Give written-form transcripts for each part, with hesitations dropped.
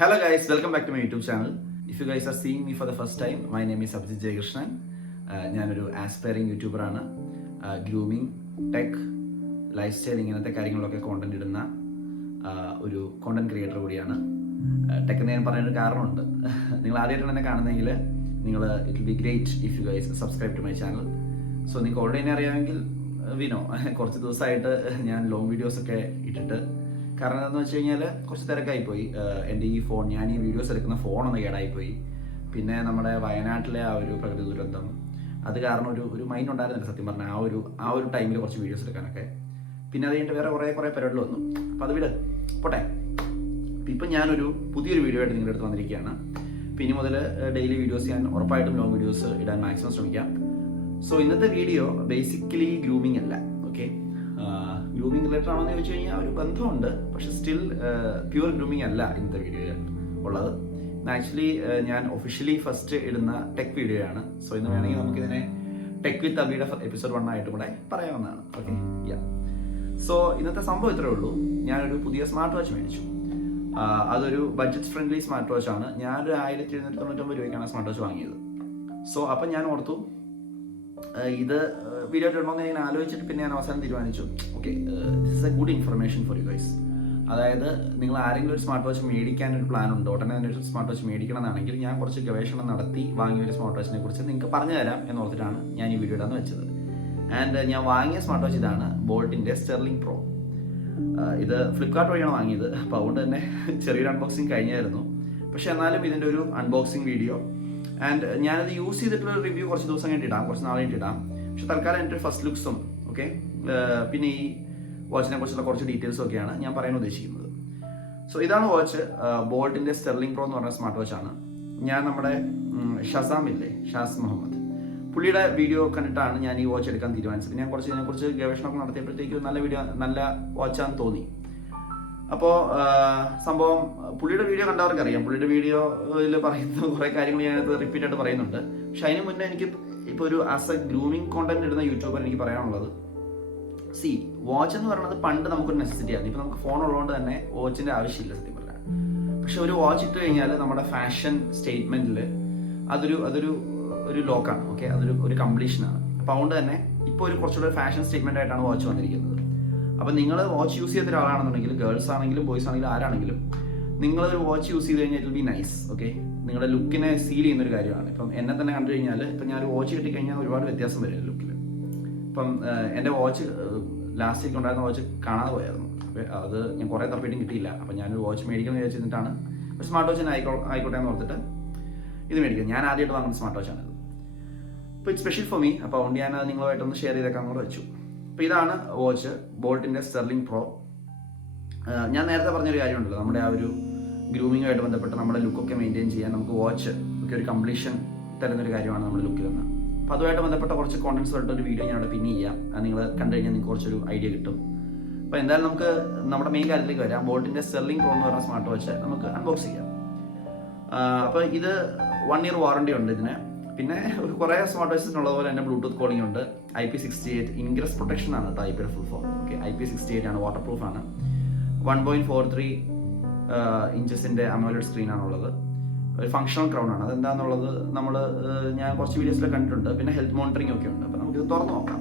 Hello guys, welcome back to my YouTube channel. If you guys are seeing me for the first time, my name is Abhijit Jaykrishnan. ഞാനൊരു aspiring യൂട്യൂബറാണ്. Grooming, tech, lifestyle ഇങ്ങനത്തെ കാര്യങ്ങളൊക്കെ content ഇടുന്ന ഒരു content creator കൂടിയാണ്. Tech എന്ന് ഞാൻ പറയാനൊരു കാരണമുണ്ട്. നിങ്ങൾ ആദ്യമായിട്ടാണ് എന്നെ കാണുന്നതെങ്കിൽ നിങ്ങൾ it will be great if you guys subscribe to my channel. So നിങ്ങൾക്ക് ഓൾറെഡി എന്നെ അറിയാമെങ്കിൽ വിനോ കുറച്ച് ദിവസമായിട്ട് ഞാൻ ലോങ് വീഡിയോസൊക്കെ ഇട്ടിട്ട്, കാരണം എന്താണെന്ന് വെച്ച് കഴിഞ്ഞാൽ കുറച്ച് തിരക്കായിപ്പോയി. എൻ്റെ ഈ ഫോൺ, ഞാൻ ഈ വീഡിയോസ് എടുക്കുന്ന ഫോണൊന്ന് കേടായിപ്പോയി. പിന്നെ നമ്മുടെ വയനാട്ടിലെ ആ ഒരു പ്രകൃതി ദുരന്തം, അത് കാരണം ഒരു മൈൻഡ് ഉണ്ടായിരുന്നില്ല സത്യം പറഞ്ഞാൽ ആ ഒരു ടൈമിൽ കുറച്ച് വീഡിയോസ് എടുക്കാനൊക്കെ. പിന്നെ അത് കഴിഞ്ഞിട്ട് വേറെ കുറേ പരിപാടികൾ വന്നു. അപ്പോൾ അത് വിട് പോട്ടെ. ഇപ്പം ഞാനൊരു പുതിയൊരു വീഡിയോ ആയിട്ട് നിങ്ങളുടെ അടുത്ത് വന്നിരിക്കുകയാണ്. പിന്നെ മുതൽ ഡെയിലി വീഡിയോസ് ഞാൻ ഉറപ്പായിട്ടും ലോങ് വീഡിയോസ് ഇടാൻ മാക്സിമം ശ്രമിക്കാം. സോ ഇന്നത്തെ വീഡിയോ ബേസിക്കലി ഗ്രൂമിംഗ് അല്ല. ഓക്കെ, ഗ്രൂമിംഗ് റിലേറ്റഡ് ആണെന്ന് ചോദിച്ചു കഴിഞ്ഞാൽ ഒരു ബന്ധമുണ്ട്, പക്ഷെ സ്റ്റിൽ പ്യൂർ ഗ്രൂമിംഗ് അല്ല ഇന്നത്തെ വീഡിയോയിൽ ഉള്ളത്. ആക്ച്വലി ഞാൻ ഒഫീഷ്യലി ഫസ്റ്റ് ഇടുന്ന ടെക് വീഡിയോ ആണ്. സോ ഇന്ന് വേണമെങ്കിൽ നമുക്കിതിനെ ടെക് വിത്ത് അബിയുടെ എപ്പിസോഡ് 1 ആയിട്ട് കൂടെ പറയാവുന്നതാണ്. ഓക്കെ, സോ ഇന്നത്തെ സംഭവം ഇത്രേ ഉള്ളൂ. ഞാനൊരു പുതിയ സ്മാർട്ട് വാച്ച് മേടിച്ചു. അതൊരു ബഡ്ജറ്റ് ഫ്രണ്ട്ലി സ്മാർട്ട് വാച്ച് ആണ്. ഞാനൊരു 1799 രൂപയ്ക്കാണ് സ്മാർട്ട് വാച്ച് വാങ്ങിയത്. സോ അപ്പം ഞാൻ ഓർത്തു ഇത് വീഡിയോ ഇടണമെന്ന് ഞാൻ ആലോചിച്ചിട്ട് പിന്നെ ഞാൻ അവസാനം തീരുമാനിച്ചു, okay, this is A good information for you guys. അതായത് നിങ്ങൾ ആരെങ്കിലും ഒരു സ്മാർട്ട് വാച്ച് മേടിക്കാൻ ഒരു പ്ലാൻ ഉണ്ട്, ഉടനെ തന്നെ ഒരു സ്മാർട്ട് വാച്ച് മേടിക്കണം എന്നാണെങ്കിൽ ഞാൻ കുറച്ച് ഗവേഷണം നടത്തി വാങ്ങിയ ഒരു സ്മാർട്ട് വാച്ചിനെ കുറിച്ച് നിങ്ങൾക്ക് പറഞ്ഞു തരാം എന്നോർത്തിട്ടാണ് ഞാൻ ഈ വീഡിയോ ഇടാന്ന് വെച്ചത്. ആൻഡ് ഞാൻ വാങ്ങിയ സ്മാർട്ട് വാച്ച് ഇതാണ്, ബോൾട്ടിൻ്റെ സ്റ്റെർലിംഗ് പ്രോ. ഇത് ഫ്ലിപ്കാർട്ട് വഴിയാണ് വാങ്ങിയത്. അപ്പോൾ അതുകൊണ്ട് തന്നെ ചെറിയൊരു അൺബോക്സിങ് കഴിഞ്ഞായിരുന്നു. പക്ഷെ എന്നാലും ഇതിൻ്റെ ഒരു അൺബോക്സിങ് വീഡിയോ ആൻഡ് ഞാനത് യൂസ് ചെയ്തിട്ടുള്ള റിവ്യൂ കുറച്ച് ദിവസം കഴിഞ്ഞിട്ട് ഇടാം, കുറച്ച് നാൾ കഴിഞ്ഞിട്ട് ഇടാം. പക്ഷെ തൽക്കാലം എൻ്റെ ഫസ്റ്റ് ലുക്സും ഓക്കെ, പിന്നെ ഈ വാച്ചിനെ കുറിച്ചുള്ള കുറച്ച് ഡീറ്റെയിൽസും ഒക്കെയാണ് ഞാൻ പറയാൻ ഉദ്ദേശിക്കുന്നത്. സോ ഇതാണ് വാച്ച്, ബോൾട്ടിൻ്റെ സ്റ്റെർലിംഗ് പ്രോ എന്ന് പറഞ്ഞ സ്മാർട്ട് വാച്ചാണ്. ഞാൻ നമ്മുടെ ഷാസ് മുഹമ്മദ് പുള്ളിയുടെ വീഡിയോ കണ്ടിട്ടാണ് ഞാൻ ഈ വാച്ച് എടുക്കാൻ തീരുമാനിച്ചത്. ഞാൻ ഇതിനെക്കുറിച്ച് ഗവേഷണമൊക്കെ നടത്തിയപ്പോഴത്തേക്കും നല്ല വാച്ചാന്ന് തോന്നി. അപ്പോൾ സംഭവം പുള്ളിയുടെ വീഡിയോ കണ്ടവർക്ക് അറിയാം. പുള്ളിയുടെ വീഡിയോയിൽ പറയുന്ന കുറേ കാര്യങ്ങൾ ഞാനത് റിപ്പീറ്റ് ആയിട്ട് പറയുന്നുണ്ട്. പക്ഷെ അതിന് മുന്നേ എനിക്ക് ഇപ്പോൾ ഒരു ആസ് എ ഗ്രൂമിംഗ് കോണ്ടന്റ് ഇടുന്ന യൂട്യൂബർ എനിക്ക് പറയാനുള്ളത്, വാച്ച് എന്ന് പറയുന്നത് പണ്ട് നമുക്കൊരു നെസസിറ്റി ആയിരുന്നു. ഇപ്പം നമുക്ക് ഫോൺ ഉള്ളതുകൊണ്ട് തന്നെ വാച്ചിൻ്റെ ആവശ്യമില്ല സത്യം പറഞ്ഞാൽ. പക്ഷെ ഒരു വാച്ച് ഇട്ട് കഴിഞ്ഞാൽ നമ്മുടെ ഫാഷൻ സ്റ്റേറ്റ്മെൻറ്റിൽ അതൊരു ലോക്കാണ്. ഓക്കെ, ഒരു കംപ്ലീഷനാണ്. അപ്പോൾ അതുകൊണ്ട് തന്നെ ഇപ്പോൾ കുറച്ചുകൂടെ ഫാഷൻ സ്റ്റേറ്റ്മെൻ്റ് ആയിട്ടാണ് വാച്ച് വന്നിരിക്കുന്നത്. അപ്പം നിങ്ങൾ വാച്ച് യൂസ് ചെയ്ത ഒരാളാണെന്നുണ്ടെങ്കിൽ, ഗേൾസ് ആണെങ്കിലും ബോയ്സ് ആണെങ്കിലും ആരാണെങ്കിലും, നിങ്ങളൊരു വാച്ച് യൂസ് ചെയ്ത് കഴിഞ്ഞാൽ it will be nice. Okay, നിങ്ങളുടെ ലുക്കിനെ സീൽ ചെയ്യുന്നൊരു കാര്യമാണ്. ഇപ്പം എന്നെ തന്നെ കണ്ടു കഴിഞ്ഞാൽ, ഇപ്പം ഞാനൊരു വാച്ച് കിട്ടിക്കഴിഞ്ഞാൽ ഒരുപാട് വ്യത്യാസം വരും ലുക്കിൽ. ഇപ്പം എൻ്റെ വാച്ച് ലാസ്റ്റ് വീക്ക് ഉണ്ടായിരുന്ന വാച്ച് കാണാതെ പോയായിരുന്നു. അപ്പോൾ അത് ഞാൻ കുറേ തപ്പിയിട്ടും കിട്ടിയില്ല. അപ്പം ഞാനൊരു വാച്ച് മേടിക്കണം എന്ന് വിചാരിച്ചിട്ടാണ് ഒരു സ്മാർട്ട് വാച്ചിന് ആയിക്കോട്ടെ എന്ന് ഓർത്തിട്ട് ഇത് മേടിക്കുന്നത്. ഞാൻ ആദ്യമായിട്ട് വാങ്ങുന്ന സ്മാർട്ട് വാച്ചാണിത്. അപ്പോൾ ഇറ്റ് സ്പെഷ്യൽ ഫോർ മീ. അപ്പോൾ അതുകൊണ്ട് ഞാൻ നിങ്ങളുമായിട്ടൊന്ന് ഷെയർ ചെയ്തേക്കാൻ കൂടെ വെച്ചു. അപ്പോൾ ഇതാണ് വാച്ച്, ബോൾട്ടിൻ്റെ സ്റ്റെർലിംഗ് പ്രോ. ഞാൻ നേരത്തെ പറഞ്ഞൊരു കാര്യമുണ്ടല്ലോ, നമ്മുടെ ആ ഒരു ഗ്രൂമിങ്ങുമായിട്ട് ബന്ധപ്പെട്ട് നമ്മുടെ ലുക്കൊക്കെ മെയിൻറ്റെയിൻ ചെയ്യാൻ നമുക്ക് വാച്ച് ഒക്കെ ഒരു കംപ്ലീഷൻ തരുന്നൊരു കാര്യമാണ് നമ്മുടെ ലുക്കിലെന്ന്. അപ്പോൾ അതുമായിട്ട് ബന്ധപ്പെട്ട കുറച്ച് കോണ്ടൻസ് ആയിട്ട് ഒരു വീഡിയോ ഞാൻ അവിടെ പിൻ ചെയ്യാം. നിങ്ങൾ കണ്ടു കഴിഞ്ഞാൽ നിങ്ങൾക്ക് കുറച്ചൊരു ഐഡിയ കിട്ടും. അപ്പോൾ എന്തായാലും നമുക്ക് നമ്മുടെ മെയിൻ കാര്യത്തിലേക്ക് വരാം. ബോൾട്ടിൻ്റെ സ്റ്റെർലിംഗ് പ്രോ എന്ന് പറയുന്ന സ്മാർട്ട് വാച്ച് നമുക്ക് അൺബോക്സ് ചെയ്യാം. അപ്പോൾ ഇത് 1 year വാറണ്ടി ഉണ്ട് ഇതിന്. പിന്നെ കുറേ സ്മാർട്ട് വാച്ചസിനുള്ളത് പോലെ തന്നെ ബ്ലൂടൂത്ത് കോളിംഗ് ഉണ്ട്. IP68 ഇൻഗ്രസ് പ്രൊട്ടക്ഷൻ ആണ് കേട്ടോ, IP full form. Okay, IP68 ആണ്, വാട്ടർ പ്രൂഫ് ആണ്. 1.43 ഇഞ്ചസിൻ്റെ അമോലെഡ് സ്ക്രീനാണുള്ളത്. ഒരു ഫങ്ഷണൽ ക്രൗൺ ആണ്. അതെന്താണെന്നുള്ളത് ഞാൻ കുറച്ച് വീഡിയോസിൽ കണ്ടിട്ടുണ്ട്. പിന്നെ ഹെൽത്ത് മോണിറ്ററിംഗ് ഒക്കെ ഉണ്ട്. അപ്പോൾ നമുക്കിത് തുറന്നു നോക്കാം.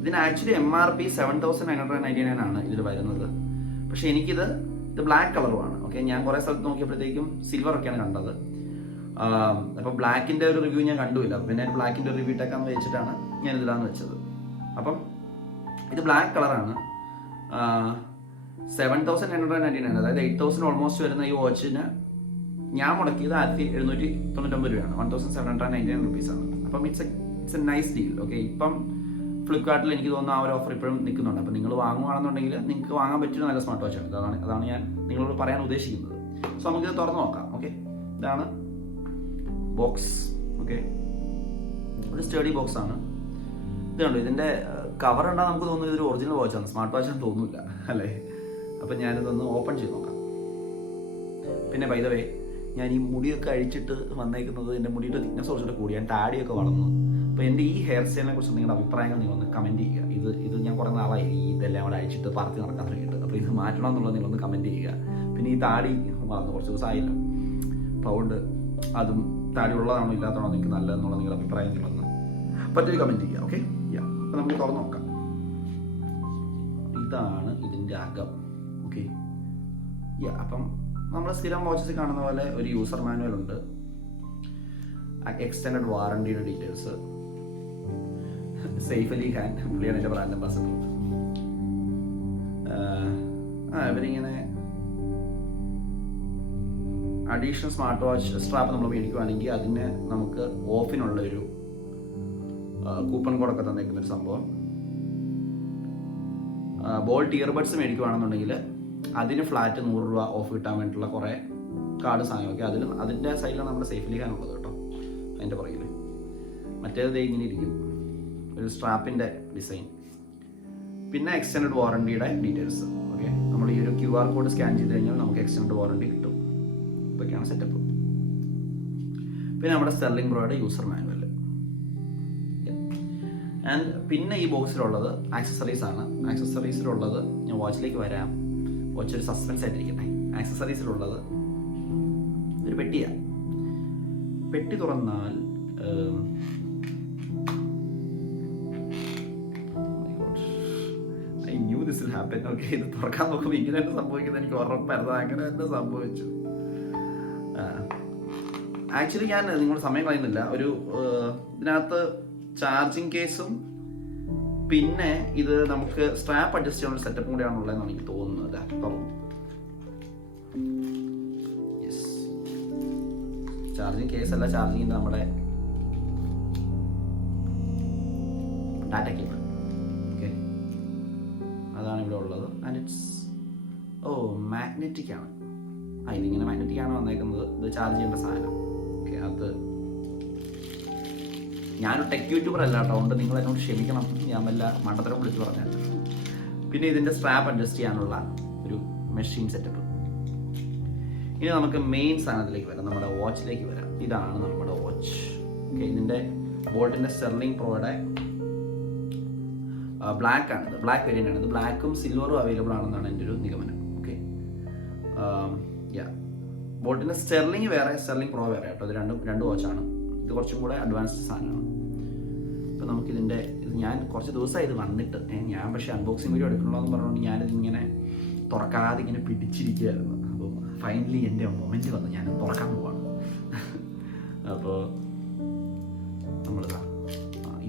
ഇതിന് ആക്ച്വലി MRP 7,999 ആണ് ഇതിൽ വരുന്നത്. പക്ഷേ ഇത് ബ്ലാക്ക് കളറുമാണ്. ഓക്കെ, ഞാൻ കുറേ സ്ഥലത്ത് നോക്കിയപ്പോഴത്തേക്കും സിൽവർ ഒക്കെയാണ് കണ്ടത്. അപ്പോൾ ബ്ലാക്കിൻ്റെ ഒരു റിവ്യൂ ഞാൻ കണ്ടുമില്ല. പിന്നെ ബ്ലാക്കിൻ്റെ ഒരു റിവ്യൂ ഇട്ടേക്കാന്ന് വെച്ചിട്ടാണ് ഞാൻ ഇതിലാന്ന് വെച്ചത്. അപ്പം ഇത് ബ്ലാക്ക് കളറാണ്. 7,999, അതായത് 8,000 ഓൾമോസ്റ്റ് വരുന്ന ഈ വാച്ചിന് ഞാൻ മുടക്കിയത് 1799 രൂപയാണ്. 1,799 റുപ്പീസാണ്. അപ്പം it's A nice deal. Okay, ഇപ്പം ഫ്ലിപ്കാർട്ടിൽ എനിക്ക് തോന്നുന്നു ആ ഒരു ഓഫർ ഇപ്പോഴും നിൽക്കുന്നുണ്ട്. അപ്പോൾ നിങ്ങൾ വാങ്ങുകയാണെന്നുണ്ടെങ്കിൽ നിങ്ങൾക്ക് വാങ്ങാൻ പറ്റുന്ന നല്ല സ്മാർട്ട് വാച്ചാണ്. അതാണ് ഞാൻ നിങ്ങളോട് പറയാൻ ഉദ്ദേശിക്കുന്നത്. സോ നമുക്കിത് തുറന്ന് നോക്കാം. ഓക്കെ, ഇതാണ് ബോക്സ്. ഓക്കെ, ഒരു സ്റ്റഡി ബോക്സ് ആണ്. ഇത് കണ്ടു, ഇതിൻ്റെ കവർ ഉണ്ടാകും നമുക്ക് തോന്നുന്നു ഇതൊരു ഒറിജിനൽ വാച്ചാണ്, സ്മാർട്ട് വാച്ചാണെന്ന് തോന്നുന്നില്ല അല്ലേ. അപ്പം ഞാനിതൊന്ന് ഓപ്പൺ ചെയ്ത് നോക്കാം. പിന്നെ ബൈ ദ വേ, ഞാൻ ഈ മുടിയൊക്കെ അഴിച്ചിട്ട് വന്നേക്കുന്നത്, എൻ്റെ മുടിയുടെ തിക്നെസ് കുറച്ചിട്ട് കൂടി, ഞാൻ താടിയൊക്കെ വളർന്നു. അപ്പോൾ എൻ്റെ ഈ ഹെയർ സ്റ്റൈലിനെ കുറിച്ച് നിങ്ങളുടെ അഭിപ്രായങ്ങൾ നിങ്ങളൊന്ന് കമൻറ്റ് ചെയ്യുക. ഇത് ഞാൻ കുറേ നാളായി ഇതെല്ലാം അവിടെ അഴിച്ചിട്ട് പറത്തി നടക്കാൻ തുടങ്ങിയിട്ട്. അപ്പോൾ ഇത് മാറ്റണം എന്നുള്ളത് നിങ്ങളൊന്ന് കമൻറ്റ് ചെയ്യുക. പിന്നെ ഈ താടി വളർന്നു കുറച്ച് ദിവസമായില്ല, അപ്പോൾ അതുകൊണ്ട് അതും താടി ഉള്ളതാണോ ഇല്ലാത്തതാണോ നിങ്ങൾക്ക് നല്ലതെന്നുള്ള നിങ്ങളുടെ അഭിപ്രായം നിങ്ങളൊന്ന് പറ്റിയൊരു കമൻറ്റ് ചെയ്യുക. ഓക്കെ, അപ്പോൾ നമുക്ക് തുറന്ന് നോക്കാം. ഇതാണ് ഇതിൻ്റെ അകം. ഓക്കെ, അപ്പം നമ്മൾ സ്ഥിരം വാച്ചസ് കാണുന്ന പോലെ ഒരു യൂസർ മാനുവൽ ഉണ്ട്, എക്സ്റ്റൻഡഡ് വാറണ്ടിയുടെ ഡീറ്റെയിൽസ്, സെയ്ഫ് അലി ഖാൻ പുള്ളിയാണ് എൻ്റെ ബ്രാൻഡ് അംബാസഡർ. ഇവരിങ്ങനെ അഡീഷണൽ സ്മാർട്ട് വാച്ച് സ്ട്രാപ്പ് നമ്മൾ മേടിക്കുകയാണെങ്കിൽ അതിന് നമുക്ക് ഓഫിനുള്ള ഒരു കൂപ്പൺ കോഡൊക്കെ തന്നേക്കുന്നൊരു സംഭവം. ബോൾട്ട് ഇയർബഡ്സ് മേടിക്കുകയാണെന്നുണ്ടെങ്കിൽ അതിന് ഫ്ലാറ്റ് 100 രൂപ ഓഫ് കിട്ടാൻ വേണ്ടിയിട്ടുള്ള കുറേ കാർഡ് സാധനമൊക്കെ അതിൻ്റെ സൈഡിലാണ് നമ്മുടെ സേഫ് അലി ഖാൻ ഉള്ളത് കേട്ടോ, അതിൻ്റെ പുറകിൽ. മറ്റേത് ഇങ്ങനെ ഇരിക്കും, ഒരു സ്ട്രാപ്പിൻ്റെ ഡിസൈൻ. പിന്നെ എക്സ്റ്റൻഡഡ് വാറണ്ടിയുടെ ഡീറ്റെയിൽസ്. ഓക്കെ, നമ്മൾ ഈ ഒരു QR കോഡ് സ്കാൻ ചെയ്ത് കഴിഞ്ഞാൽ നമുക്ക് എക്സ്റ്റൻഡഡ് വാറണ്ടി കിട്ടും. ഇതൊക്കെയാണ് സെറ്റപ്പ്. പിന്നെ നമ്മുടെ സ്റ്റെർലിംഗ് പ്രോയുടെ യൂസർ മാനുവൽ. ആൻഡ് പിന്നെ ഈ ബോക്സിലുള്ളത് ആക്സസറീസ് ആണ്. ആക്സസറീസിലുള്ളത് ഞാൻ വാച്ചിലേക്ക് വരാം, വാച്ച് ഒരു സസ്പെൻസ് ആയിട്ടിരിക്കട്ടെ. ആക്സസറീസിലുള്ളത് ഒരു പെട്ടിയാണ്. പെട്ടി തുറന്നാൽ I new this will happen. Okay, ഇത് തുറക്കാൻ നോക്കുമ്പോൾ ഇങ്ങനെ തന്നെ സംഭവിക്കുന്നത് എനിക്ക് ഉറപ്പായിരുന്നു. അങ്ങനെ തന്നെ സംഭവിച്ചു. ആക്ച്വലി ഞാൻ നിങ്ങളുടെ സമയം കളയുന്നില്ല. ഒരു ഇതിനകത്ത് ചാർജിങ് കേസും പിന്നെ ഇത് നമുക്ക് സ്ട്രാപ്പ് അഡ്ജസ്റ്റ് ചെയ്യാനുള്ള സെറ്റപ്പും കൂടെയാണുള്ളതെന്നാണ് എനിക്ക് തോന്നുന്നത്. ചാർജിങ് കേസ് അല്ല, ചാർജിങ് ചെയ്യുന്ന നമ്മുടെ ഡാറ്റ കേബിൾ. ഓക്കെ, അതാണ് ഇവിടെ ഉള്ളത്. ആൻഡ് ഇറ്റ്സ് മാഗ്നറ്റിക് ആണ്. ഇതിങ്ങനെ മാഗ്നറ്റിക് ആണ് വന്നേക്കുന്നത്. ഇത് ചാർജ് ചെയ്യേണ്ട സാധനം. ഓക്കെ, അത് ഞാനൊരു ടെക് യൂട്യൂബർ അല്ല കേട്ടോ, അതുകൊണ്ട് നിങ്ങൾ എന്നോട് ക്ഷമിക്കണം, ഞാൻ വല്ല മണ്ടത്തരം വിളിച്ച് പറഞ്ഞാൽ. പിന്നെ ഇതിൻ്റെ സ്ട്രാപ്പ് അഡ്ജസ്റ്റ് ചെയ്യാനുള്ള ഒരു മെഷീൻ സെറ്റപ്പ്. ഇനി നമുക്ക് മെയിൻ സാധനത്തിലേക്ക് വരാം, നമ്മുടെ വാച്ചിലേക്ക് വരാം. ഇതാണ് നമ്മുടെ വാച്ച്. ഓക്കെ, ഇതിൻ്റെ ബോൾട്ടിൻ്റെ സ്റ്റെർലിംഗ് പ്രോയുടെ ബ്ലാക്ക് ആണിത്, ബ്ലാക്ക് വേരിയൻ്റ് ആണ്. ഇത് ബ്ലാക്കും സിൽവറും അവൈലബിൾ ആണെന്നാണ് എൻ്റെ ഒരു നിഗമനം. ഓക്കെ, ബോൾട്ടിൻ്റെ സ്റ്റെർലിംഗ് വേറെ, സ്റ്റെർലിംഗ് പ്രോ വേറെ കേട്ടോ. ഇത് രണ്ട് വാച്ചാണ്. ഇത് കുറച്ചും കൂടെ അഡ്വാൻസ്ഡ് സാധനമാണ്. അപ്പോൾ നമുക്കിതിൻ്റെ ഞാൻ കുറച്ച് ദിവസമായി ഇത് വന്നിട്ട്, ഞാൻ പക്ഷേ അൺബോക്സിങ് വീഡിയോ എടുക്കണമെന്ന് പറഞ്ഞുകൊണ്ട് ഞാനിതിങ്ങനെ തുറക്കാതെ ഇങ്ങനെ പിടിച്ചിരിക്കുകയായിരുന്നു. അപ്പോൾ ഫൈനലി എൻ്റെ മൊമെൻറ്റ് വന്ന് ഞാൻ തുറക്കാൻ പോവാണ്. അപ്പോൾ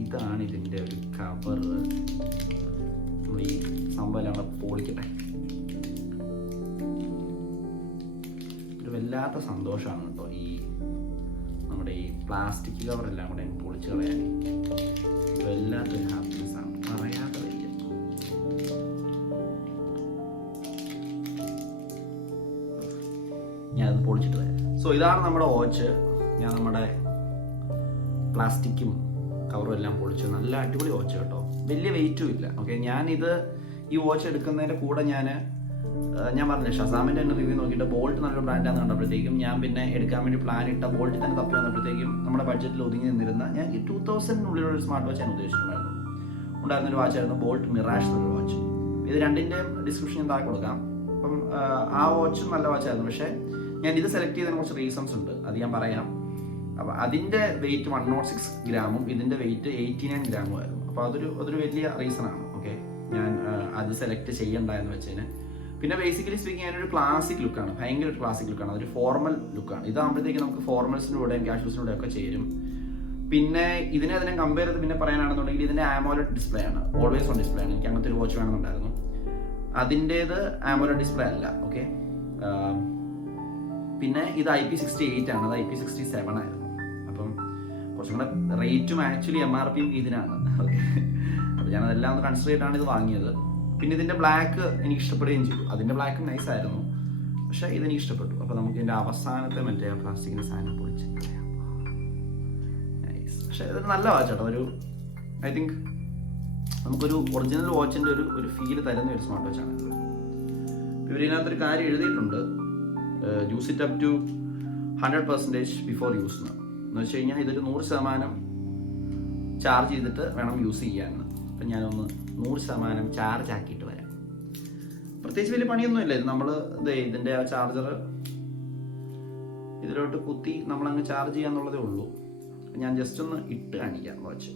ഇതാണ് ഇതിൻ്റെ ഒരു കവർ. ഈ സംഭവം എല്ലാം കൂടെ പൊളിക്കട്ടെ. ഒരു വല്ലാത്ത സന്തോഷമാണ് കേട്ടോ ഈ നമ്മുടെ ഈ പ്ലാസ്റ്റിക് കവറെല്ലാം കൂടെ പൊളിച്ച് കളയാൻ. വല്ലാത്തൊരു ഹാപ്പിനെസ് ആണ്, പറയാതെ വയ്യ. ഞാനത് പൊളിച്ചിട്ട് വരാം. സോ ഇതാണ് നമ്മുടെ വാച്ച്. ഞാൻ നമ്മുടെ പ്ലാസ്റ്റിക്കും കവറും എല്ലാം പൊളിച്ചു. നല്ല അടിപൊളി വാച്ച് കേട്ടോ, വലിയ വെയിറ്റും ഇല്ല. ഓക്കെ, ഈ വാച്ച് എടുക്കുന്നതിൻ്റെ കൂടെ ഞാൻ പറഞ്ഞില്ലേ, ഷസാമിൻ്റെ തന്നെ റിവ്യൂ നോക്കിയിട്ട് ബോൾട്ട് നല്ലൊരു ബ്രാൻഡാന്ന് കണ്ടപ്പോഴത്തേക്കും ഞാൻ പിന്നെ എടുക്കാൻ വേണ്ടി പ്ലാൻ ഇട്ട ബോൾട്ടിൽ തന്നെ തപ്പി വന്നപ്പോഴത്തേക്കും നമ്മുടെ ബഡ്ജറ്റിൽ ഒതുങ്ങി നിന്നിരുന്ന ഞാൻ ഈ 2000 ഒരു സ്മാർട്ട് വാച്ച് ഞാൻ ഉണ്ടായിരുന്നൊരു വാച്ചായിരുന്നു ബോൾട്ട് മിറാഷ് എന്നൊരു വാച്ച്. ഇത് രണ്ടിൻ്റെയും ഡിസ്ക്രിപ്ഷൻ ഞാൻ താഴെ കൊടുക്കാം. അപ്പം ആ വാച്ചും നല്ല വാച്ചായിരുന്നു. പക്ഷേ ഞാൻ ഇത് സെലക്ട് ചെയ്തതിന് കുറച്ച് റീസൺസ് ഉണ്ട്, അത് ഞാൻ പറയാം. അപ്പോൾ അതിൻ്റെ വെയിറ്റ് 106 ഗ്രാമും ഇതിൻ്റെ വെയിറ്റ് 89 ഗ്രാമും ആയിരുന്നു. അപ്പോൾ അതൊരു വലിയ റീസണാണ്. ഓക്കെ, ഞാൻ അത് സെലക്ട് ചെയ്യണ്ട എന്ന് വെച്ചതിന്. പിന്നെ ബേസിക്കലി സ്പീക്കിംഗ് അതിനൊരു ക്ലാസിക് ലുക്കാണ്, ഭയങ്കര ഒരു ക്ലാസിക് ലുക്കാണ്. അതൊരു ഫോർമൽ ലുക്കാണ്. ഇതാകുമ്പോഴത്തേക്ക് നമുക്ക് ഫോർമൽസിൻ്റെ കൂടെയും കാഷ്വൽസിൻ്റെ ഒക്കെ ചേരും. പിന്നെ അതിനെ കമ്പയർ ചെയ്ത് പിന്നെ പറയാനാണെന്നുണ്ടെങ്കിൽ ഇതിൻ്റെ AMOLED ഡിസ്പ്ലേ ആണ്, ഓൾവേസ് ഓൺ ഡിസ്പ്ലേ ആണ്. എനിക്ക് അങ്ങനത്തെ ഒരു വാച്ച് വേണമെന്നുണ്ടായിരുന്നു. അതിൻ്റേത് AMOLED ഡിസ്പ്ലേ അല്ല. ഓക്കെ, പിന്നെ ഇത് IP68 ആണ്, അത് IP67 ആയിരുന്നു. അപ്പം കുറച്ചും കൂടെ റേറ്റും ആക്ച്വലി MRP ഇതിനാണ്. ഓക്കെ, അപ്പോൾ ഞാനതെല്ലാം ഒന്ന് കൺസിഡർ ചെയ്തിട്ടാണ് ഇത് വാങ്ങിയത്. പിന്നെ ഇതിൻ്റെ ബ്ലാക്ക് എനിക്ക് ഇഷ്ടപ്പെടുകയും ചെയ്തു. അതിൻ്റെ ബ്ലാക്ക് നൈസ് ആയിരുന്നു, പക്ഷേ ഇതെനിക്ക് ഇഷ്ടപ്പെട്ടു. അപ്പോൾ നമുക്ക് ഇതിൻ്റെ അവസാനത്തെ മറ്റേ പ്ലാസ്റ്റിക്കിൻ്റെ സാധനം പൊളിച്ച് കളയാം. നൈസ്. പക്ഷേ ഇതൊരു നല്ല വാച്ച് കേട്ടോ. ഐ തിങ്ക് നമുക്കൊരു ഒറിജിനൽ വാച്ചിൻ്റെ ഒരു ഫീല് തരുന്ന ഒരു സ്മാർട്ട് വാച്ചാണ് ഇത്. ഇവരിതിനകത്തൊരു കാര്യം എഴുതിയിട്ടുണ്ട്, use it up to 100% before use എന്ന് വെച്ച് കഴിഞ്ഞാൽ ഇതൊരു 100% ചാർജ് ചെയ്തിട്ട് വേണം യൂസ് ചെയ്യാൻ. അപ്പം ഞാനൊന്ന് 100% ചാർജ് ആക്കിയിട്ട് വരാം. പ്രത്യേകിച്ച് വലിയ പണിയൊന്നുമില്ല. ഇത് നമ്മൾ ഇതിൻ്റെ ആ ചാർജർ ഇതിലോട്ട് കുത്തി നമ്മളങ്ങ് ചാർജ് ചെയ്യാന്നുള്ളതേ ഉള്ളൂ. ഞാൻ ജസ്റ്റ് ഒന്ന് ഇട്ട് കാണിക്കാം. വാച്ച്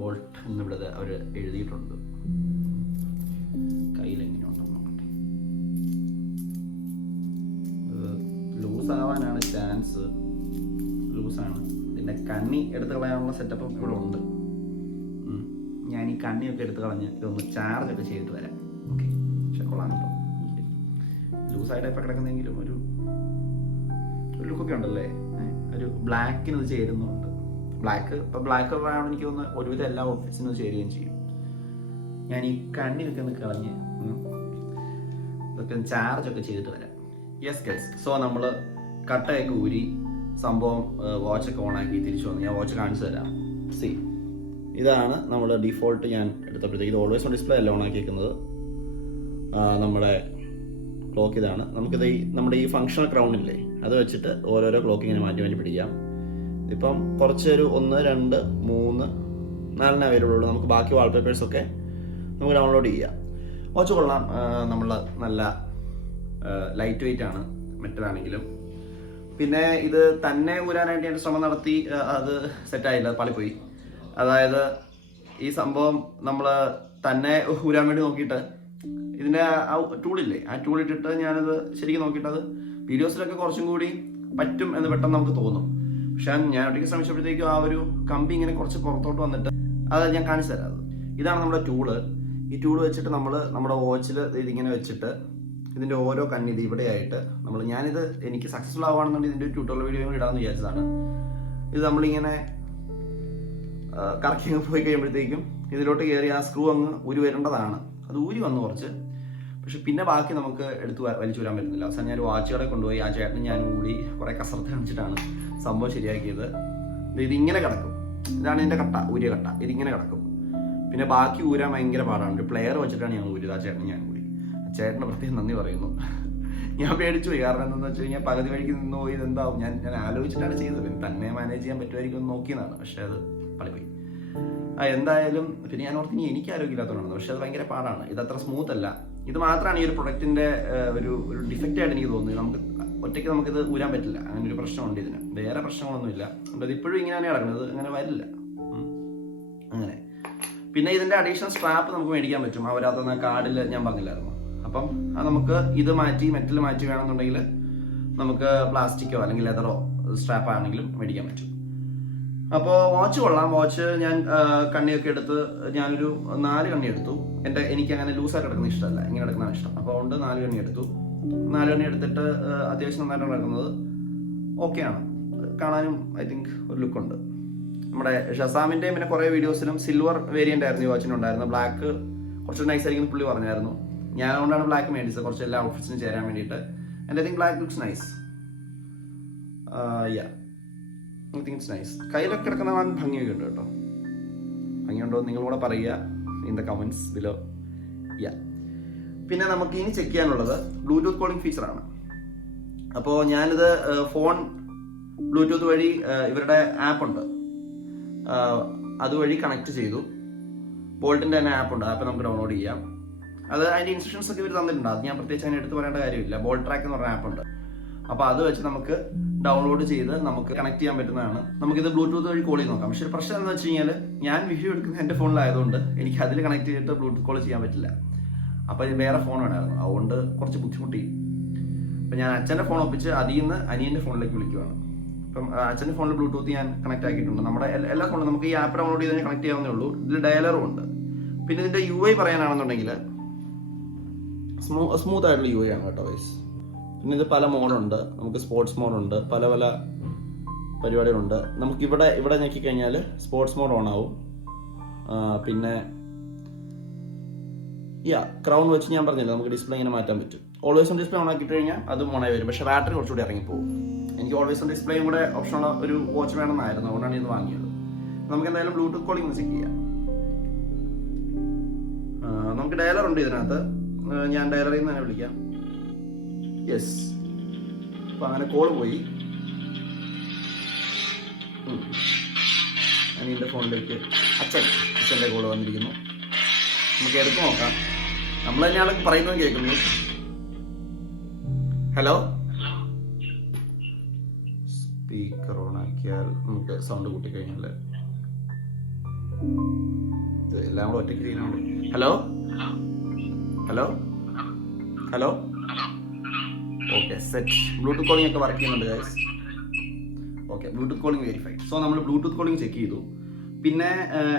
ബോൾട്ട് എന്നിവിടെ അവർ എഴുതിയിട്ടുണ്ട്. കയ്യിൽ എങ്ങനെയുണ്ടെന്ന് നോക്കട്ടെ. ലൂസ് ആവാനാണ് ചാൻസ്. ലൂസാണ്. ഇതിൻ്റെ കണ്ണി എടുത്ത് കളയാനുള്ള സെറ്റപ്പ് ഇവിടെ ഉണ്ട്. ഞാൻ ഈ കണ്ണിയൊക്കെ എടുത്ത് കളഞ്ഞ് ഇതൊന്ന് ചാർജൊക്കെ ചെയ്തിട്ട് വരാം. ഓക്കെ, പക്ഷെ കൊള്ളാം കേട്ടോ. ലൂസായിട്ടൊക്കെ കിടക്കുന്നെങ്കിലും ഒരു ലുക്കൊക്കെ ഉണ്ടല്ലേ. ഒരു ബ്ലാക്കിന് ഇത് ചേരുന്നുണ്ട്. ഇപ്പം ബ്ലാക്ക് കളറാണ് എനിക്ക് തോന്നുന്നത് ഒരുവിധം എല്ലാ ഔട്ട്ഫിറ്റ്സിനും ചേരുകയും ചെയ്യും. ഞാൻ ഈ കണ്ണിനൊക്കെ ഒന്ന് കളഞ്ഞ് ഇതൊക്കെ ചാർജൊക്കെ ചെയ്തിട്ട് വരാം. യെസ് ഗൈസ്, സോ നമ്മൾ കട്ടയൊക്കെ ഊരി സംഭവം വാച്ചൊക്കെ ഓണാക്കി തിരിച്ചു വന്നു. ഞാൻ വാച്ച് കാണിച്ചു തരാം. സി, ഇതാണ് നമ്മൾ ഡിഫോൾട്ട് ഞാൻ എടുത്തപ്പോഴത്തേക്ക്. ഇത് ഓൾവേസ് ഓൺ ഡിസ്പ്ലേ അല്ല ഓണാക്കിയിരിക്കുന്നത്. നമ്മുടെ ക്ലോക്ക് ഇതാണ്. നമുക്കിത് നമ്മുടെ ഈ ഫങ്ഷണൽ ക്രൗണില്ലേ അത് വെച്ചിട്ട് ഓരോരോ ക്ലോക്ക് ഇങ്ങനെ മാറ്റി മാറ്റി പിടിക്കാം. ഇപ്പം കുറച്ചൊരു 1, 2, 3, 4 അവൈലബിൾ ഉള്ളൂ. നമുക്ക് ബാക്കി വാൾപേപ്പേഴ്സൊക്കെ നമുക്ക് ഡൗൺലോഡ് ചെയ്യാം. വാച്ച് കൊള്ളാം. നമ്മൾ നല്ല ലൈറ്റ് വെയിറ്റ് ആണ് മെറ്റലാണെങ്കിലും. പിന്നെ ഇത് തന്നെ ഊരാനായിട്ട് ഞാൻ ശ്രമം നടത്തി. അത് സെറ്റായില്ല, പാളിപ്പോയി. അതായത് ഈ സംഭവം നമ്മൾ തന്നെ ഊരാൻ വേണ്ടി നോക്കിയിട്ട് ഇതിൻ്റെ ആ ടൂളില്ലേ, ആ ടൂൾ ഇട്ടിട്ട് ഞാനത് ശരിക്കും നോക്കിയിട്ട് അത് വീഡിയോസിലൊക്കെ കുറച്ചും കൂടി പറ്റും എന്ന് പെട്ടെന്ന് നമുക്ക് തോന്നും. പക്ഷെ ഞാൻ ഒറ്റയ്ക്ക് ശ്രമിച്ചപ്പോഴത്തേക്കും ആ ഒരു കമ്പി ഇങ്ങനെ കുറച്ച് പുറത്തോട്ട് വന്നിട്ട് അത് ഞാൻ കാണിച്ചു തരാം. ഇതാണ് നമ്മുടെ ടൂള്. ഈ ടൂൾ വെച്ചിട്ട് നമ്മൾ നമ്മുടെ വാച്ചിൽ ഇതിങ്ങനെ വെച്ചിട്ട് ഇതിൻ്റെ ഓരോ കണ്ണി ഇത് ഇവിടെയായിട്ട് ഞാനിത് എനിക്ക് സക്സസ്ഫുൾ ആവുകയാണെന്നുണ്ടെങ്കിൽ ഇതിൻ്റെ ട്യൂട്ടോറിയൽ വീഡിയോ ഇടാമെന്ന് വിചാരിച്ചതാണ്. ഇത് നമ്മളിങ്ങനെ കറക്കി പോയി കഴിയുമ്പോഴത്തേക്കും ഇതിലോട്ട് കയറി ആ സ്ക്രൂ അങ്ങ് ഊരി വരേണ്ടതാണ്. അത് ഊരി വന്നു കുറച്ച്. പക്ഷെ പിന്നെ ബാക്കി നമുക്ക് എടുത്ത് വലിച്ചു വരാൻ പറ്റുന്നില്ല. അവസാനം ഞാൻ വാച്ച് കടയിൽ കൊണ്ടുപോയി ആ ചേട്ടനും ഞാനും കൂടി കുറേ കസർത്ത് കാണിച്ചിട്ടാണ് സംഭവം ശരിയാക്കിയത്. ഇതിങ്ങനെ കിടക്കും. ഇതാണ് ഇതിൻ്റെ കട്ട, ഊരിയ കട്ട. ഇതിങ്ങനെ കിടക്കും. പിന്നെ ബാക്കി ഊരാൻ ഭയങ്കര പാടാണ്. ഒരു പ്ലെയർ വെച്ചിട്ടാണ് ഞാൻ ഊരിയത്. ആ ചേട്ടനും ഞാനും കൂടി. ആ ചേട്ടന് പ്രത്യേകം നന്ദി പറയുന്നു. ഞാൻ പേടിച്ചു പോയി. കാരണം എന്താണെന്ന് വെച്ച് കഴിഞ്ഞാൽ പകുതി വഴിക്ക് നിന്ന് പോയി ഇതെന്താവും. ഞാൻ ആലോചിച്ചിട്ടാണ് ചെയ്തത്. പിന്നെ തന്നെ മാനേജ് ചെയ്യാൻ പറ്റുമായിരിക്കും എന്ന് നോക്കിയതാണ്. പക്ഷെ അത് പളിപ്പോയി. എന്തായാലും പിന്നെ ഞാൻ ഓർത്ത് എനിക്ക് ആരോഗ്യമില്ലാത്തതുകൊണ്ടാണ്. പക്ഷെ അത് ഭയങ്കര പാടാണ്. ഇതത്ര സ്മൂത്ത് അല്ല. ഇത് മാത്രമാണ് ഈ ഒരു പ്രൊഡക്റ്റിൻ്റെ ഒരു ഡിഫക്റ്റ് ആയിട്ട് എനിക്ക് തോന്നുന്നത്. നമുക്ക് ഒറ്റയ്ക്ക് നമുക്കിത് ഊരാൻ പറ്റില്ല. അങ്ങനെ ഒരു പ്രശ്നമുണ്ട് ഇതിന്. വേറെ പ്രശ്നങ്ങളൊന്നുമില്ല. അത് ഇപ്പോഴും ഇങ്ങനെയാണ് കിടക്കുന്നത്. അങ്ങനെ വരില്ല അങ്ങനെ. പിന്നെ ഇതിൻ്റെ അഡീഷണൽ സ്ട്രാപ്പ് നമുക്ക് മേടിക്കാൻ പറ്റും. അവരകത്തുനിന്ന് കാർഡിൽ ഞാൻ പറഞ്ഞില്ലായിരുന്നു. അപ്പം അത് നമുക്ക് ഇത് മാറ്റി മെറ്റൽ മാറ്റി വേണമെന്നുണ്ടെങ്കിൽ നമുക്ക് പ്ലാസ്റ്റിക്കോ അല്ലെങ്കിൽ ലെതറോ സ്ട്രാപ്പ് ആണെങ്കിലും മേടിക്കാൻ പറ്റും. അപ്പോൾ വാച്ച് കൊള്ളാം. വാച്ച് ഞാൻ കണ്ണിയൊക്കെ എടുത്ത് ഞാനൊരു 4 കണ്ണി എടുത്തു. എനിക്ക് അങ്ങനെ ലൂസായിട്ട് കിടക്കുന്ന ഇഷ്ടമല്ല, ഇങ്ങനെ കിടക്കുന്നതാണ് ഇഷ്ടം. അപ്പോൾ അതുകൊണ്ട് 4 കണ്ണി എടുത്തു. 4 കണ്ണി എടുത്തിട്ട് അത്യാവശ്യം നന്നായിട്ടാണ് കിടക്കുന്നത്. ഓക്കെയാണ്. കാണാനും ഐ തിങ്ക് ഒരു ലുക്കുണ്ട്. നമ്മുടെ ഷസാമിൻ്റെയും പിന്നെ കുറേ വീഡിയോസിലും സിൽവർ വേരിയൻ്റ് ആയിരുന്നു ഈ വാച്ചിനുണ്ടായിരുന്നു. ബ്ലാക്ക് കുറച്ച് നൈസ് ആയിരിക്കും പുള്ളി പറഞ്ഞായിരുന്നു. ഞാൻ അതുകൊണ്ടാണ് ബ്ലാക്ക് മേടിച്ചത്, കുറച്ച് എല്ലാ ഔട്ട്ഫിറ്റ്സിനും ചേരാൻ വേണ്ടിയിട്ട്. And I think black looks nice. Yeah, I think it's nice. കയ്യിലൊക്കെ കിടക്കുന്ന ഭംഗിയൊക്കെ ഉണ്ട് കേട്ടോ. ഭംഗിയുണ്ടോ നിങ്ങൾ കൂടെ പറയുക ഇൻ ദ കമൻറ്റ്സ് ബിലോ. യാ, പിന്നെ നമുക്ക് ഇനി ചെക്ക് ചെയ്യാനുള്ളത് ബ്ലൂടൂത്ത് കോളിംഗ് ഫീച്ചറാണ്. അപ്പോൾ ഞാനിത് ഫോൺ ബ്ലൂടൂത്ത് വഴി ഇവരുടെ ആപ്പുണ്ട് അതുവഴി കണക്ട് ചെയ്തു. ബോൾട്ടിൻ്റെ തന്നെ ആപ്പുണ്ട്. ആപ്പ് നമുക്ക് ഡൗൺലോഡ് ചെയ്യാം. അത് അതിൻ്റെ ഇൻസ്ട്രക്ഷൻസ് ഒക്കെ ഇവർ തന്നിട്ടുണ്ട്. അത് ഞാൻ പ്രത്യേകിച്ച് അതിന് എടുത്ത് പറയേണ്ട കാര്യമില്ല. ബോൾട്ട് ട്രാക്ക് എന്ന് പറഞ്ഞ ആപ്പുണ്ട്. അപ്പോൾ അത് വെച്ച് നമുക്ക് ഡൗൺലോഡ് ചെയ്ത് നമുക്ക് കണക്ട് ചെയ്യാൻ പറ്റുന്നതാണ്. നമുക്കിത് ബ്ലൂടൂത്ത് വഴി കോൾ ചെയ്ത് നോക്കാം. പക്ഷേ പ്രശ്നം എന്താണെന്ന് വെച്ച് കഴിഞ്ഞാൽ ഞാൻ വീഡിയോ എടുക്കുന്നത് എൻ്റെ ഫോണിലായതുകൊണ്ട് എനിക്ക് അതിൽ കണക്ട് ചെയ്തിട്ട് ബ്ലൂടൂത്ത് കോൾ ചെയ്യാൻ പറ്റില്ല. അപ്പോൾ ഇത് വേറെ ഫോൺ വേണമായിരുന്നു. അതുകൊണ്ട് കുറച്ച് ബുദ്ധിമുട്ടി. അപ്പോൾ ഞാൻ അച്ഛൻ്റെ ഫോൺ ഒപ്പിച്ച് അതിൽ നിന്ന് അനിയൻ്റെ ഫോണിലേക്ക് വിളിക്കുവാണ്. അപ്പം അച്ഛൻ്റെ ഫോണിൽ ബ്ലൂടൂത്ത് ഞാൻ കണക്ട് ആക്കിയിട്ടുണ്ട്. നമ്മുടെ എല്ലാ ഫോണിലും നമുക്ക് ഈ ആപ്പ് ഡൗൺലോഡ് ചെയ്ത് കണക്ട് ചെയ്യാവുന്നേ ഉള്ളൂ. ഇതിൽ ഡയലറും ഉണ്ട്. പിന്നെ ഇതിൻ്റെ UI പറയാനാണെന്നുണ്ടെങ്കിൽ സ്മൂത്ത് ആയിട്ടുള്ള UI ആണ് കേട്ടോ വൈസ്. പിന്നെ ഇത് പല മോഡുണ്ട്. നമുക്ക് സ്പോർട്സ് മോഡുണ്ട്, പല പല പരിപാടികളുണ്ട്. നമുക്കിവിടെ ഞെക്കിക്കഴിഞ്ഞാൽ സ്പോർട്സ് മോഡ് ഓൺ ആവും. പിന്നെ ക്രൗൺ വെച്ച് ഞാൻ പറഞ്ഞില്ല നമുക്ക് ഡിസ്പ്ലേ ഇങ്ങനെ മാറ്റാൻ പറ്റും. ഓൾവേസ് ഓൺ ഡിസ്പ്ലേ ഓൺ ആക്കിയിട്ട് കഴിഞ്ഞാൽ അതും ഓണായി വരും. പക്ഷേ ബാറ്ററി കുറച്ചുകൂടി ഇറങ്ങിപ്പോകും. എനിക്ക് ഓൾവേസ് ഓൺ ഡിസ്പ്ലേയും കൂടെ ഓപ്ഷനുള്ള ഒരു വാച്ച് വേണമെന്നായിരുന്നു. അതുകൊണ്ടാണ് ഇത് വാങ്ങിയത്. നമുക്ക് എന്തായാലും ബ്ലൂടൂത്ത് കോളിംഗ് ചെക്ക് ചെയ്യാം. നമുക്ക് ഡയലർ ഉണ്ട് ഇതിനകത്ത്. ഞാൻ ഡയലറിൽ നിന്ന് തന്നെ വിളിക്കാം. യെസ്, അപ്പോൾ അങ്ങനെ കോൾ പോയി. അനിയൻ്റെ ഫോണിലേക്ക് അച്ഛൻ്റെ കോൾ വന്നിരിക്കുന്നു. നമുക്ക് എടുത്ത് നോക്കാം. നമ്മൾ തന്നെയാണ് പറയുന്നത് കേൾക്കുന്നു. ഹലോ, സ്പീക്കർ ഓൺ ആക്കിയാൽ നമുക്ക് സൗണ്ട് കൂട്ടിക്കഴിഞ്ഞാൽ എല്ലാം കൂടെ ഒറ്റയ്ക്ക് ചെയ്യുന്നുണ്ട്. Hello hello hello, okay set. Bluetooth calling ഒക്കെ വർക്ക് ചെയ്യുന്നുണ്ട് guys. Okay, Bluetooth calling verified. So നമ്മൾ ബ്ലൂടൂത്ത് കോളിംഗ് ചെക്ക് ചെയ്തു. പിന്നെ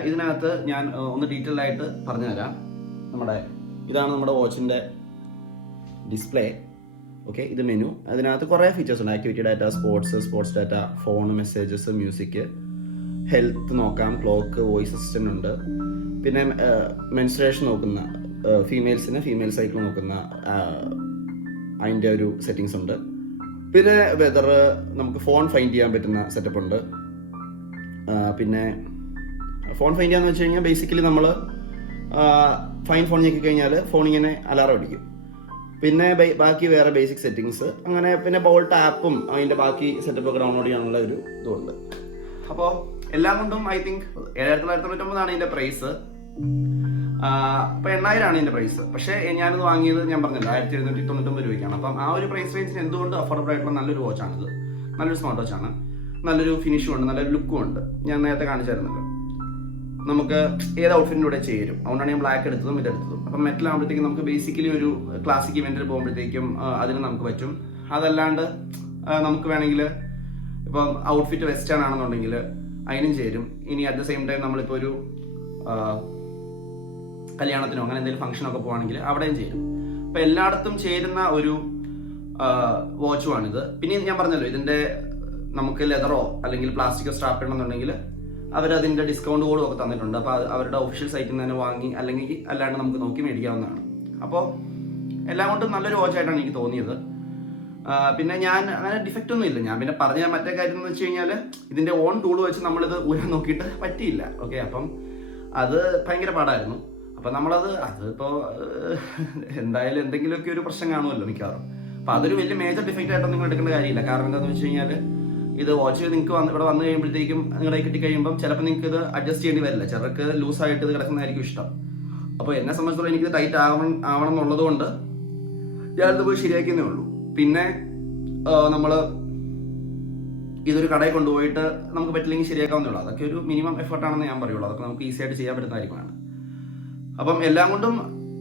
ഇതിനകത്ത് ഞാൻ ഒന്ന് ഡീറ്റെയിൽ ആയിട്ട് പറഞ്ഞുതരാം. ഇതാണ് നമ്മുടെ വാച്ചിൻ്റെ ഡിസ്പ്ലേ. ഓക്കെ, ഇത് മെനു. അതിനകത്ത് കുറേ ഫീച്ചേഴ്സ് ഉണ്ട്. Activity data, sports data, phone, messages, music, health നോക്കാം, ക്ലോക്ക്, വോയിസ് അസിസ്റ്റൻ്റ് ഉണ്ട്. പിന്നെ മെൻസ്ട്രേഷൻ നോക്കുന്ന ഫീമെയിൽസിന് ഫീമെയിൽ സൈക്കിൾ നോക്കുന്ന അതിൻ്റെ ഒരു സെറ്റിങ്സ് ഉണ്ട്. പിന്നെ വെതർ, നമുക്ക് ഫോൺ ഫൈൻഡ് ചെയ്യാൻ പറ്റുന്ന സെറ്റപ്പ് ഉണ്ട്. പിന്നെ ഫോൺ ഫൈൻഡ് ചെയ്യാന്ന് വെച്ച് കഴിഞ്ഞാൽ ബേസിക്കലി നമ്മൾ ഫൈൻ ഫോൺ ഞെക്കി കഴിഞ്ഞാൽ ഫോൺ ഇങ്ങനെ അലാറം അടിക്കും. പിന്നെ ബാക്കി വേറെ ബേസിക് സെറ്റിങ്സ് അങ്ങനെ. പിന്നെ ബോൾട്ട് ആപ്പും അതിൻ്റെ ബാക്കി സെറ്റപ്പൊക്കെ ഡൗൺലോഡ് ചെയ്യാനുള്ള ഒരു ഇതുണ്ട്. അപ്പോൾ എല്ലാം കൊണ്ടും ഐ തിങ്ക് 7,999 ഇതിൻ്റെ പ്രൈസ്. അപ്പോൾ 8,000 ഇതിൻ്റെ പ്രൈസ്. പക്ഷേ ഞാനിത് വാങ്ങിയത് ഞാൻ പറഞ്ഞല്ലോ 1,799 രൂപയ്ക്കാണ്. അപ്പം ആ ഒരു പ്രൈസ് റേഞ്ചിന് എന്തുകൊണ്ട് അഫോർഡബിൾ ആയിട്ടുള്ള നല്ലൊരു വാച്ചാണിത്. നല്ലൊരു സ്മാർട്ട് വാച്ചാണ്. നല്ലൊരു ഫിനിഷും ഉണ്ട്, നല്ലൊരു ലുക്കും ഉണ്ട്. ഞാൻ നേരത്തെ കാണിച്ചായിരുന്നല്ലോ. നമുക്ക് ഏത് ഔട്ട്ഫിറ്റിൻ്റെ കൂടെ ചേരും. അതുകൊണ്ടാണ് ഞാൻ ബ്ലാക്ക് എടുത്തതും ഇതെടുത്തതും. അപ്പം മെറ്റൽ ആകുമ്പോഴത്തേക്കും നമുക്ക് ബേസിക്കലി ഒരു ക്ലാസിക് ഇവൻറ്റിൽ പോകുമ്പോഴത്തേക്കും അതിന് നമുക്ക് പറ്റും. അതല്ലാണ്ട് നമുക്ക് വേണമെങ്കിൽ ഇപ്പം ഔട്ട്ഫിറ്റ് വെസ്റ്റേൺ ആണെന്നുണ്ടെങ്കിൽ അതിനും ചേരും. ഇനി അറ്റ് ദ സെയിം ടൈം നമ്മളിപ്പോൾ ഒരു കല്യാണത്തിനോ അങ്ങനെ എന്തെങ്കിലും ഫംഗ്ഷനൊക്കെ പോകുകയാണെങ്കിൽ അവിടെയും ചേരും. അപ്പം എല്ലായിടത്തും ചേരുന്ന ഒരു വാച്ചുമാണിത്. പിന്നെ ഞാൻ പറഞ്ഞല്ലോ, ഇതിൻ്റെ നമുക്ക് ലെതറോ അല്ലെങ്കിൽ പ്ലാസ്റ്റിക്കോ സ്ട്രാപ്പ് ചെയ്യണമെന്നുണ്ടെങ്കിൽ അവരതിൻ്റെ ഡിസ്കൗണ്ട് കോഡും ഒക്കെ തന്നിട്ടുണ്ട്. അപ്പോൾ അവരുടെ ഒഫീഷ്യൽ സൈറ്റിൽ നിന്ന് തന്നെ വാങ്ങി അല്ലെങ്കിൽ അല്ലാണ്ട് നമുക്ക് നോക്കി മേടിക്കാവുന്നതാണ്. അപ്പോൾ എല്ലാം കൊണ്ടും നല്ലൊരു വാച്ചായിട്ടാണ് എനിക്ക് തോന്നിയത്. പിന്നെ ഞാൻ അങ്ങനെ ഡിഫക്റ്റ് ഒന്നും ഇല്ല. ഞാൻ പിന്നെ പറഞ്ഞ മറ്റേ കാര്യം എന്ന് വെച്ച് കഴിഞ്ഞാൽ ഇതിൻ്റെ ഓൺ ടൂൾ വെച്ച് നമ്മളിത് ഊരാൻ നോക്കിയിട്ട് പറ്റിയില്ല. ഓക്കെ, അപ്പം അത് ഭയങ്കര പാടായിരുന്നു. അപ്പം അതിപ്പോൾ എന്തായാലും എന്തെങ്കിലുമൊക്കെ ഒരു പ്രശ്നം കാണുമല്ലോ മിക്കവാറും. അപ്പോൾ അതൊരു വലിയ മേജർ ഡിഫക്റ്റ് ആയിട്ടൊന്നും നിങ്ങൾ എടുക്കേണ്ട കാര്യമില്ല. കാരണം എന്താണെന്ന് വെച്ച് കഴിഞ്ഞാൽ ഇത് വാച്ച് നിങ്ങൾക്ക് ഇവിടെ വന്നു കഴിയുമ്പോഴത്തേക്കും നിങ്ങളുടെ കിട്ടിക്കഴിയുമ്പം ചിലപ്പോൾ നിങ്ങൾക്ക് ഇത് അഡ്ജസ്റ്റ് ചെയ്യേണ്ടി വരില്ല. ചിലർക്ക് ലൂസായിട്ട് ഇത് കിടക്കുന്നതായിരിക്കും ഇഷ്ടം. അപ്പോൾ എന്നെ സംബന്ധിച്ചിടത്തോളം എനിക്കിത് ടൈറ്റ് ആവണം എന്നുള്ളത് കൊണ്ട് ഞാനിത് പോയി ശരിയാക്കുന്നേ ഉള്ളൂ. പിന്നെ നമ്മൾ ഇതൊരു കടയിൽ കൊണ്ടുപോയിട്ട് നമുക്ക് പറ്റില്ലെങ്കിൽ ശരിയാക്കാവുന്നേ ഉള്ളൂ. അതൊക്കെ ഒരു മിനിമം എഫർട്ടാണെന്ന് ഞാൻ പറയുള്ളൂ. അതൊക്കെ നമുക്ക് ഈസി ആയിട്ട് ചെയ്യാൻ പറ്റുന്ന കാര്യമാണ്. അപ്പം എല്ലാം കൊണ്ടും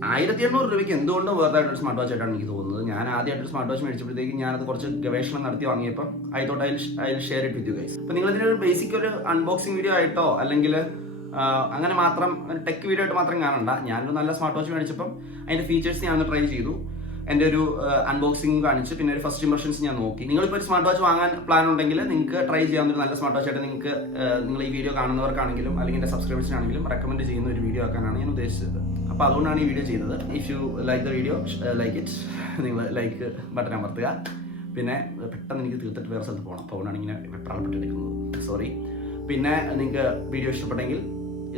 1,800 രൂപയ്ക്ക് എന്തുകൊണ്ടും വേർത്തായിട്ടൊരു സ്മാർട്ട് വാച്ച് ആയിട്ടാണ് എനിക്ക് തോന്നുന്നത്. ഞാൻ ആദ്യമായിട്ടൊരു സ്മാർട്ട് വാച്ച് മേടിച്ചപ്പോഴത്തേക്കും ഞാനത് കുറച്ച് ഗവേഷണം നടത്തി വാങ്ങിയപ്പോൾ I thought I share it with you guys. അപ്പോൾ നിങ്ങൾ ഇതിനൊരു ബേസിക് ഒരു അൺബോക്സിംഗ് വീഡിയോ ആയിട്ടോ അല്ലെങ്കിൽ അങ്ങനെ മാത്രം ടെക് വീഡിയോ ആയിട്ട് മാത്രം കാണണ്ട. ഞാനൊരു നല്ല സ്മാർട്ട് വാച്ച് മേടിച്ചപ്പം അതിൻ്റെ ഫീച്ചേഴ്സ് ഞാനൊന്ന് ട്രൈ ചെയ്തു. എൻ്റെ ഒരു അൺബോക്സിംഗ് കാണിച്ചു. പിന്നെ ഒരു ഫസ്റ്റ് ഇംപ്രഷൻസ് ഞാൻ നോക്കി. നിങ്ങളിപ്പോൾ ഒരു സ്മാർട്ട് വാച്ച് വാങ്ങാൻ പ്ലാൻ ഉണ്ടെങ്കിൽ നിങ്ങൾക്ക് ട്രൈ ചെയ്യാവുന്ന ഒരു നല്ല സ്മാർട്ട് വാച്ച് ആയിട്ട് നിങ്ങൾ ഈ വീഡിയോ കാണുന്നവർക്കാണെങ്കിലും അല്ലെങ്കിൽ എൻ്റെ സബ്സ്ക്രൈബേഴ്സിനാണെങ്കിലും റെക്കമെൻഡ് ചെയ്യുന്ന ഒരു വീഡിയോ ആക്കാനാണ് ഞാൻ ഉദ്ദേശിച്ചത്. അപ്പോൾ അതുകൊണ്ടാണ് ഈ വീഡിയോ ചെയ്തത്. If you like the video, like it. നിങ്ങൾ ലൈക്ക് ബട്ടൺ അമർത്തുക. പിന്നെ പെട്ടെന്ന് എനിക്ക് തീർത്തിട്ട് വേറെ സ്ഥലത്ത് പോകണം. അപ്പോൾ അതുകൊണ്ടാണ് ഇങ്ങനെ വെപ്രാളപ്പെട്ടെടുക്കുന്നത്. സോറി. പിന്നെ നിങ്ങൾക്ക് വീഡിയോ ഇഷ്ടപ്പെട്ടെങ്കിൽ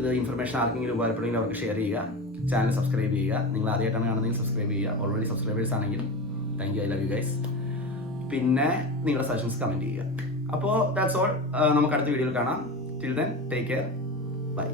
ഇത് ഇൻഫർമേഷൻ ആർക്കെങ്കിലും ഉപകാരപ്പെടുമെങ്കിൽ അവർക്ക് ഷെയർ ചെയ്യുക. ചാനൽ സബ്സ്ക്രൈബ് ചെയ്യുക. നിങ്ങൾ ആദ്യമായിട്ടാണ് കാണുന്നതെങ്കിൽ സബ്സ്ക്രൈബ് ചെയ്യുക. ഓൾറെഡി സബ്സ്ക്രൈബേഴ്സ് ആണെങ്കിൽ thank you, I love you guys. പിന്നെ നിങ്ങളുടെ സജഷൻസ് കമൻറ്റ് ചെയ്യുക. അപ്പോൾ ദാറ്റ്സ് ഓൾ. നമുക്ക് അടുത്ത വീഡിയോയിൽ കാണാം. Till then take care, by.